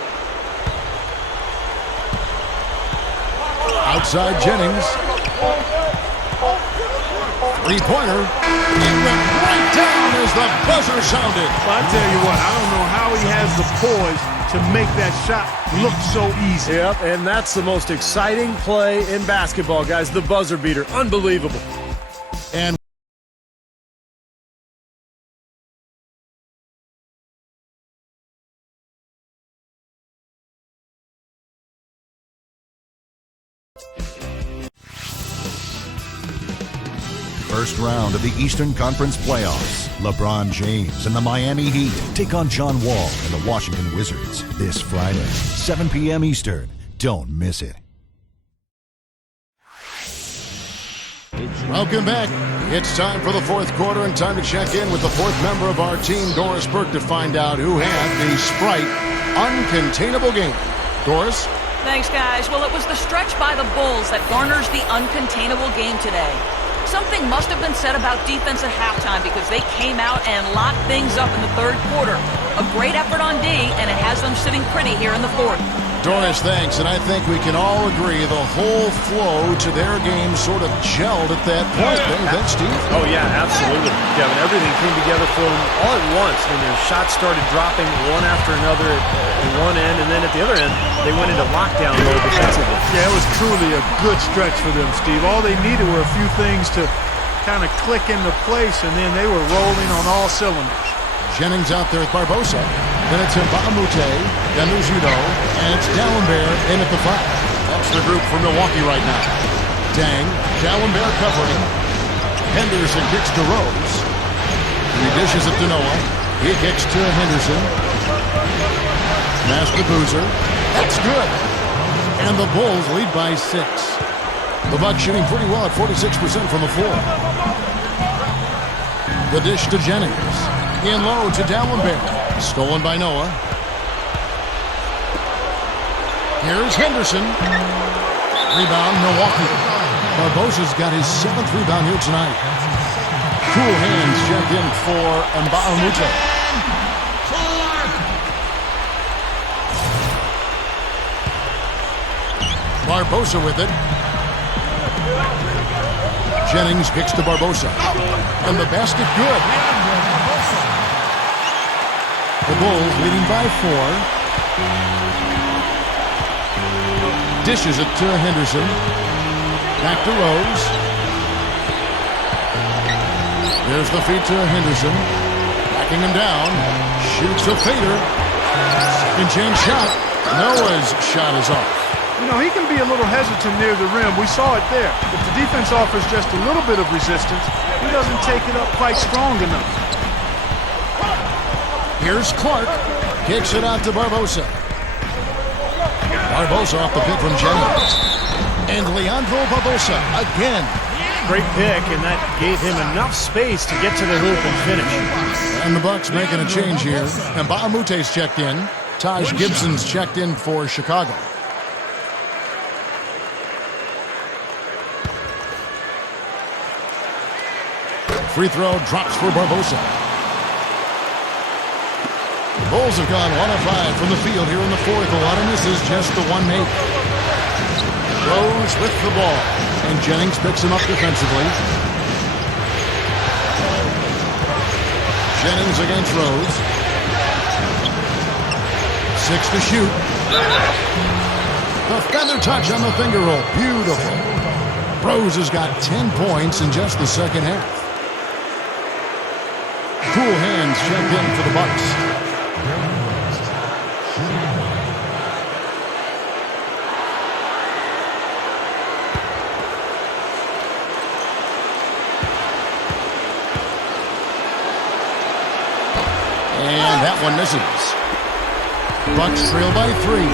Outside Jennings. Three-pointer. It went right down as the buzzer sounded. Well, I tell you what, I don't know how he has the poise to make that shot look so easy. Yep, and that's the most exciting play in basketball, guys. The buzzer beater. Unbelievable. And First round of the Eastern Conference Playoffs. LeBron James and the Miami Heat take on John Wall and the Washington Wizards this Friday, 7 p.m. Eastern. Don't miss it. welcome back. It's time for the fourth quarter and time to check in with the fourth member of our team, Doris Burke, to find out who had the Sprite uncontainable game. Doris? Thanks, guys. Well, it was the stretch by the Bulls that garners the uncontainable game today. Something must have been said about defense at halftime because they came out and locked things up in the third quarter. A great effort on D, and it has them sitting pretty here in the fourth. Doris, thanks. And I think we can all agree the whole flow to their game sort of gelled at that point. Don't you think, Steve? Oh, yeah, absolutely, Kevin. Everything came together for them all at once. I mean, their shots started dropping one after another at one end, and then at the other end, they went into lockdown mode defensively. Yeah, it was truly a good stretch for them, Steve. All they needed were a few things to kind of click into place, and then they were rolling on all cylinders. Jennings out there with Barbosa. Then it's Mbaamute. Then there's Udo. And it's Dallenberg in at the 5. That's the group for Milwaukee right now. Dang. Dallenberg covering. Henderson kicks to Rose. He dishes it to Noah. He kicks to Henderson. Pass to Boozer. That's good. And the Bulls lead by 6. The Bucks shooting pretty well at 46% from the floor. The dish to Jennings. In low to Dallenberg. Stolen by Noah. Here's Henderson. Rebound, Milwaukee. Barbosa's got his 7th rebound here tonight. Cool hands check in for Mbaamute. Barbosa with it. Jennings kicks to Barbosa. And the basket good. The Bulls leading by 4. Dishes it to Henderson. Back to Rose. There's the feed to Henderson. Backing him down. Shoots a fader. Second chance shot. Noah's shot is off. You know, he can be a little hesitant near the rim. We saw it there. If the defense offers just a little bit of resistance, he doesn't take it up quite strong enough. Here's Clark. Kicks it out to Barbosa. Barbosa off the pick from Jennings. And Leandro Barbosa again. Great pick, and that gave him enough space to get to the hoop and finish. And the Bucks making a change here. And Baamute's checked in. Taj Gibson's checked in for Chicago. Free throw drops for Barbosa. The Bulls have gone 1 of 5 from the field here in the fourth. A lot of misses, just the one make. Rose with the ball. And Jennings picks him up defensively. Jennings against Rose. 6 to shoot. The feather touch on the finger roll. Beautiful. Rose has got 10 points in just the second half. Cool hands checked in for the Bucks. And that one misses. Bucks trail by 3.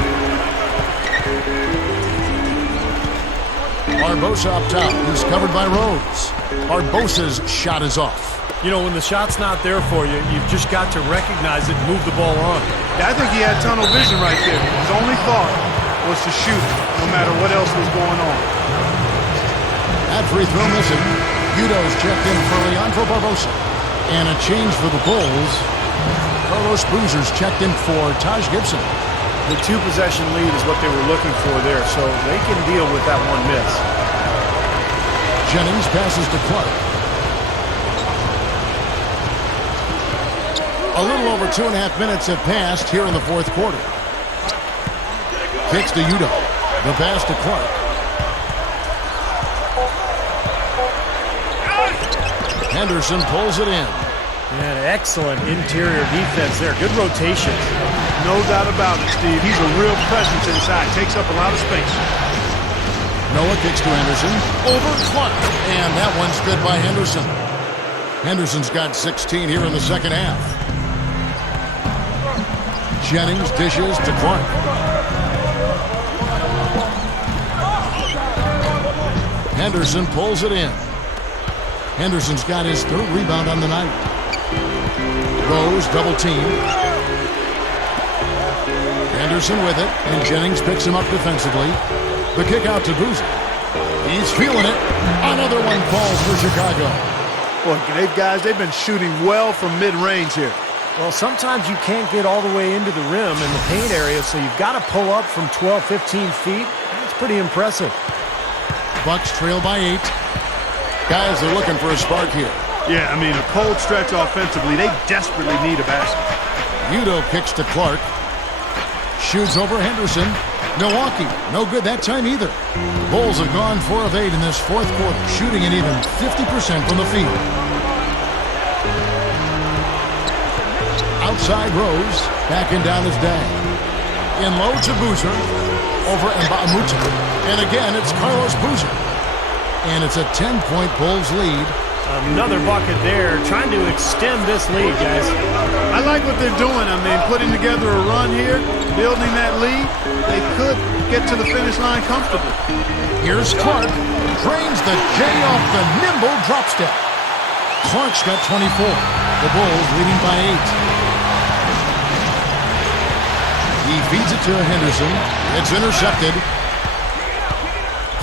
Barbosa up top. He's covered by Rose. Barbosa's shot is off. You know, when the shot's not there for you, you've just got to recognize it and move the ball on. Yeah, I think he had tunnel vision right there. His only thought was to shoot, no matter what else was going on. That free throw missing. Udo's checked in for Leandro Barbosa. And a change for the Bulls. Carlos Boozer's checked in for Taj Gibson. The 2-possession lead is what they were looking for there, so they can deal with that one miss. Jennings passes to Clark. A little over 2.5 minutes have passed here in the fourth quarter. Kicks to Udo. The pass to Clark. Henderson pulls it in. And excellent interior defense there. Good rotation. No doubt about it, Steve. He's a real presence inside. Takes up a lot of space. Noah kicks to Henderson. Over Clark. And that one's good by Henderson. Henderson's got 16 here in the second half. Jennings dishes to Clark. Henderson pulls it in. Henderson's got his 3rd rebound on the night. Rose double team. Henderson with it, and Jennings picks him up defensively. The kick out to Boozer. He's feeling it. Another one falls for Chicago. Boy, they've been shooting well from mid-range here. Well, sometimes you can't get all the way into the rim in the paint area, so you've got to pull up from 12, 15 feet. That's pretty impressive. Bucks trail by 8. Guys are looking for a spark here. Yeah, I mean, a cold stretch offensively. They desperately need a basket. Udo kicks to Clark. Shoots over Henderson. Milwaukee, no good that time either. Bulls have gone 4 of 8 in this fourth quarter, shooting an even 50% from the field. Outside Rose, backing down his day. In low to Boozer, over Mbamute. And again, it's Carlos Boozer. And it's a 10-point Bulls lead. Another bucket there, trying to extend this lead, guys. I like what they're doing. I mean, putting together a run here, building that lead. They could get to the finish line comfortably. Here's Clark. Drains the J off the nimble drop step. Clark's got 24. The Bulls leading by 8. He feeds it to Henderson. It's intercepted.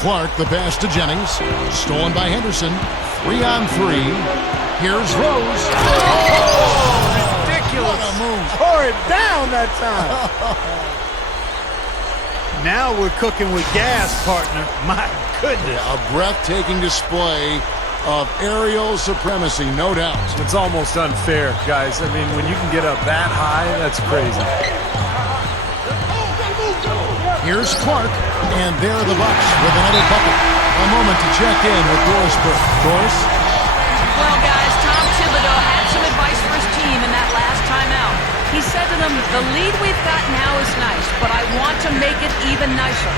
Clark, the pass to Jennings. Stolen by Henderson. 3-on-3. Here's Rose. Oh, ridiculous. What a move. Tore it down that time. Now we're cooking with gas, partner. My goodness. A breathtaking display of aerial supremacy, no doubt. It's almost unfair, guys. I mean, when you can get up that high, that's crazy. Here's Clark, and there are the Bucks with another bucket. A moment to check in with Doris Burke. Doris? Well, guys, Tom Thibodeau had some advice for his team in that last timeout. He said to them, the lead we've got now is nice, but I want to make it even nicer.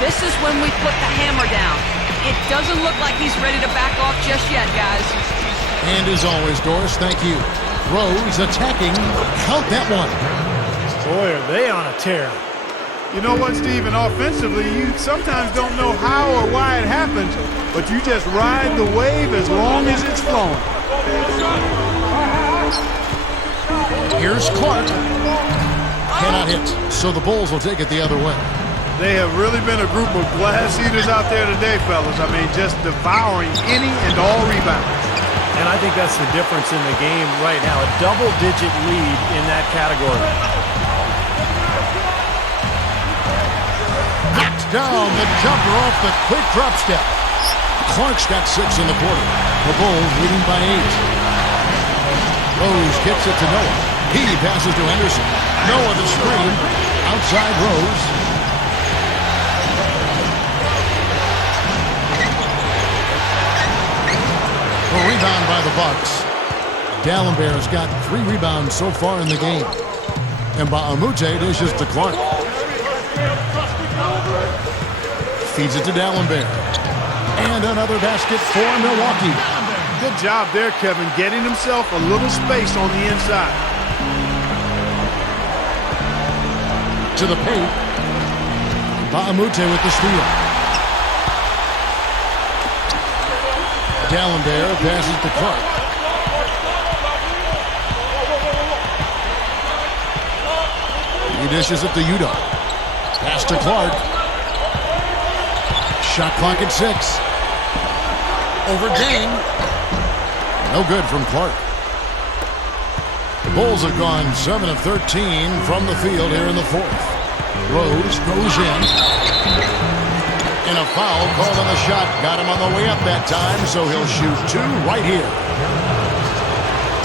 This is when we put the hammer down. It doesn't look like he's ready to back off just yet, guys. And as always, Doris, thank you. Rose attacking. Count that one. Boy, are they on a tear. You know what, Steve? And offensively, you sometimes don't know how or why it happens, but you just ride the wave as long as it's flowing. Here's Clark. Cannot hit, so the Bulls will take it the other way. They have really been a group of glass eaters out there today, fellas. I mean, just devouring any and all rebounds. And I think that's the difference in the game right now. A double-digit lead in that category. Knocked down the jumper off the quick drop step. Clark's got 6 in the quarter. The Bulls leading by 8. Rose kicks it to Noah. He passes to Henderson. Noah the screen. Outside Rose. A rebound by the Bucks. Dallenberg's got 3 rebounds so far in the game. And Baamute dishes to Clark. Feeds it to Dallenberg. And another basket for Milwaukee. Good job there, Kevin, getting himself a little space on the inside. To the paint. Baamute with the steal. Dallenberg passes to Clark. He dishes it to Udo. Pass to Clark. Shot clock at 6. Over Dane. No good from Clark. The Bulls have gone 7 of 13 from the field here in the 4th. Rose goes in. And a foul called on the shot. Got him on the way up that time, so he'll shoot 2 right here.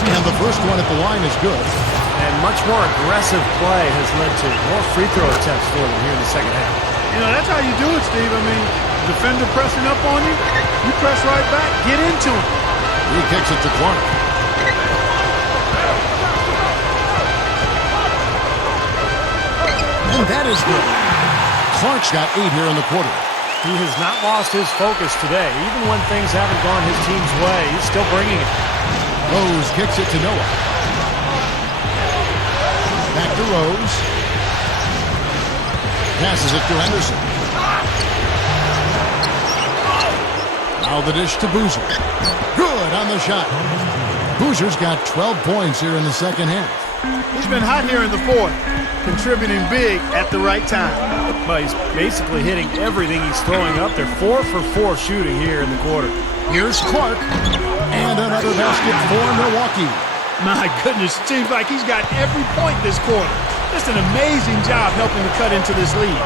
And the first one at the line is good. And much more aggressive play has led to more free throw attempts for them here in the second half. You know, that's how you do it, Steve. I mean, defender pressing up on you, you press right back, get into him. He kicks it to Clark. And that is good. Clark's got 8 here in the quarter. He has not lost his focus today. Even when things haven't gone his team's way, he's still bringing it. Rose kicks it to Noah. Back to Rose. Passes it to Henderson. Now the dish to Boozer. Good on the shot. Boozer's got 12 points here in the second half. He's been hot here in the 4th, contributing big at the right time. Well, he's basically hitting everything he's throwing up there. 4 for 4 shooting here in the quarter. Here's Clark. And another basket for Milwaukee. My goodness, seems like he's got every point this quarter. Just an amazing job helping to cut into this lead.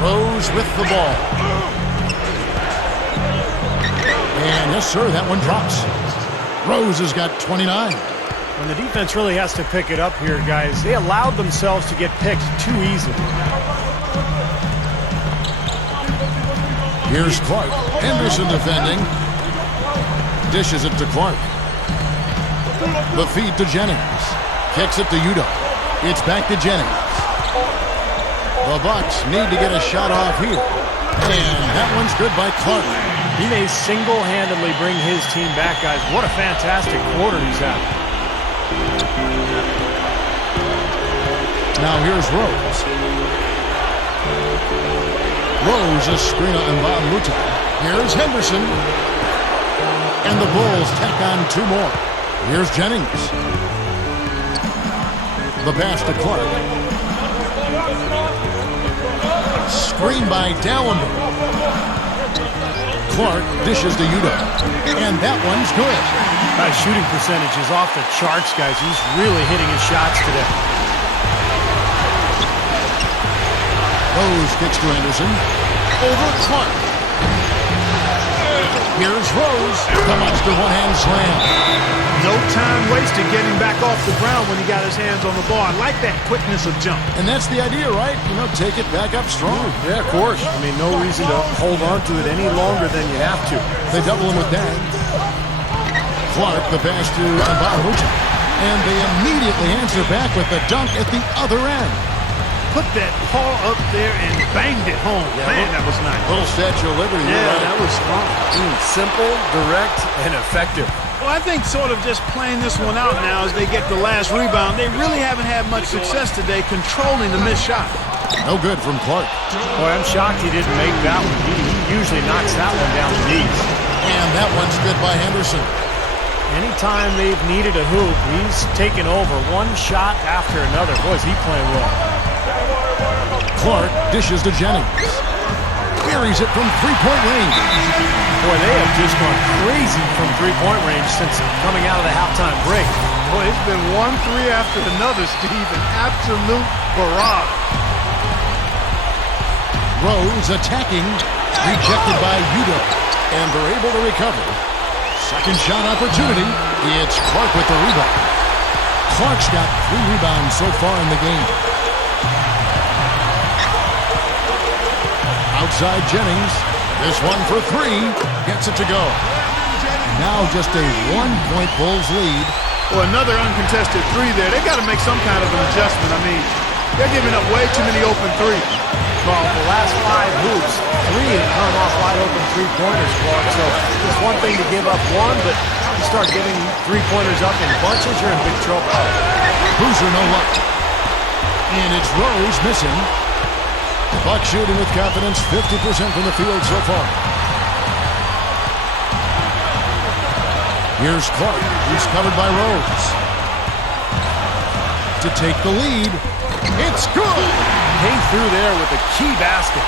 Rose with the ball. And yes, sir, that one drops. Rose has got 29. When the defense really has to pick it up here, guys, they allowed themselves to get picked too easily. Here's Clark. Henderson defending. Dishes it to Clark. The feed to Jennings. Kicks it to Udo. It's back to Jennings. The Bucks need to get a shot off here. And that one's good by Clark. He may single-handedly bring his team back, guys. What a fantastic quarter he's having. Now here's Rose. Rose is screen on Baamute. Here's Henderson. And the Bulls tack on 2 more. Here's Jennings. The pass to Clark. Screen by Dallenberg. Clark dishes to Udo. And that one's good. His shooting percentage is off the charts, guys. He's really hitting his shots today. Rose kicks to Henderson. Over Clark. Here's Rose. The monster one-hand slam. No time wasted getting back off the ground when he got his hands on the ball. I like that quickness of jump. And that's the idea, right? You know, take it back up strong. Yeah, of course. I mean, no reason to hold on to it any longer than you have to. They double him with that. Clark, the pass to Baamute. And they immediately answer back with the dunk at the other end. put that paw up there and banged it home. Yeah, man, that was nice. Little Statue of Liberty. Yeah, right. that was strong. Simple, direct, and effective. Well, I think sort of just playing this one out now as they get the last rebound, they really haven't had much success today controlling the missed shot. No good from Clark. Boy, I'm shocked he didn't make that one. He usually knocks that one down the knees. And that one's good by Henderson. Anytime they've needed a hoop, he's taken over one shot after another. Boy, is he playing well. Clark dishes to Jennings. Buries it from three-point range. Boy, they have just gone crazy from three-point range since coming out of the halftime break. Boy, it's been 1-3 after another, Steve. An absolute barrage. Rose attacking. Rejected by Udo. And they're able to recover. Second shot opportunity. It's Clark with the rebound. Clark's got 3 rebounds so far in the game. Outside Jennings. This one for 3. Gets it to go. Now just a 1-point Bulls lead. Well, another uncontested 3 there. They got to make some kind of an adjustment. I mean, they're giving up way too many open threes. Well, the last 5 hoops, 3 have come off wide open three-pointers, Clark. So it's one thing to give up one, but you start giving three-pointers up in bunches, you're in big trouble. Boozer no luck. And it's Rose missing. Buck shooting with confidence, 50% from the field so far. Here's Clark. He's covered by Rose. To take the lead. It's good. Came through there with a key basket.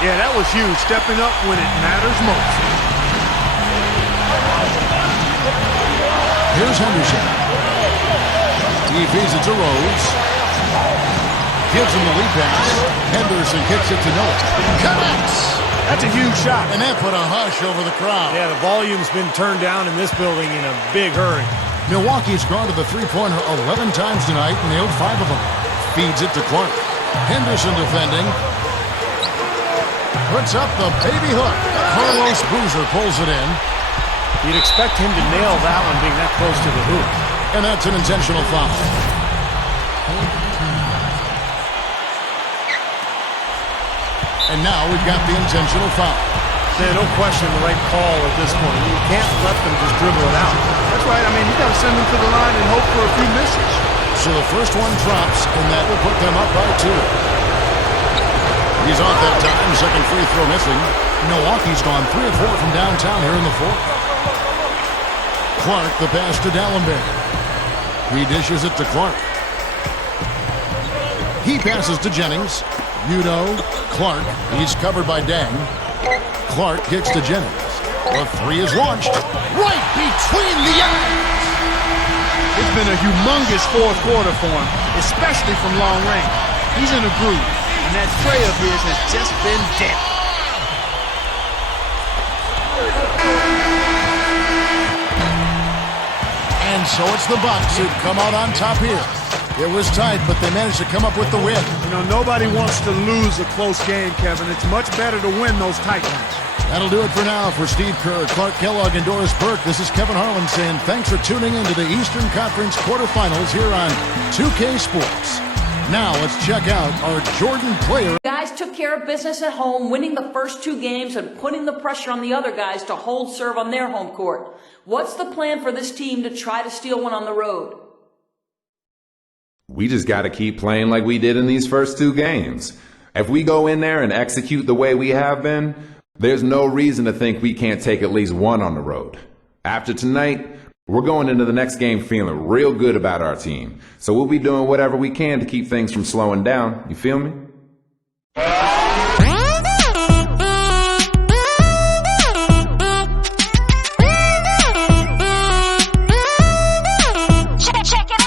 Yeah, that was huge. Stepping up when it matters most. Here's Henderson. He feeds it to Rose. Gives him the lead pass. Henderson kicks it to Noah. Connects! That's a huge shot. And that put a hush over the crowd. Yeah, the volume's been turned down in this building in a big hurry. Milwaukee's gone to the three-pointer 11 times tonight and nailed 5 of them. Feeds it to Clark. Henderson defending. Puts up the baby hook. Carlos Boozer pulls it in. You'd expect him to nail that one being that close to the hoop. And that's an intentional foul. And now we've got the intentional foul. Yeah, no question the right call at this point. You can't let them just dribble it out. That's right. I mean, you got to send them to the line and hope for a few misses. So the first one drops, and that will put them up by 2. He's off that time. Second free throw missing. Milwaukee's gone 3 of 4 from downtown here in the 4th. Clark, the pass to Dallenberg. He dishes it to Clark. He passes to Jennings. Udo, Clark. He's covered by Dang. Clark kicks to Jennings. The 3 is launched. Right between the eyes. It's been a humongous fourth quarter for him, especially from long range. He's in a groove, and that tray of his has just been dead. And so it's the Bucks who come out on top here. It was tight, but they managed to come up with the win. You know, nobody wants to lose a close game, Kevin. It's much better to win those tight ones. That'll do it for now. For Steve Kerr, Clark Kellogg, and Doris Burke, this is Kevin Harlan saying thanks for tuning into the Eastern Conference quarterfinals here on 2K Sports. Now let's check out our Jordan player. Guys took care of business at home, winning the first 2 games and putting the pressure on the other guys to hold serve on their home court. What's the plan for this team to try to steal one on the road? We just got to keep playing like we did in these first 2 games. If we go in there and execute the way we have been, there's no reason to think we can't take at least 1 on the road. After tonight, we're going into the next game feeling real good about our team. So we'll be doing whatever we can to keep things from slowing down. You feel me?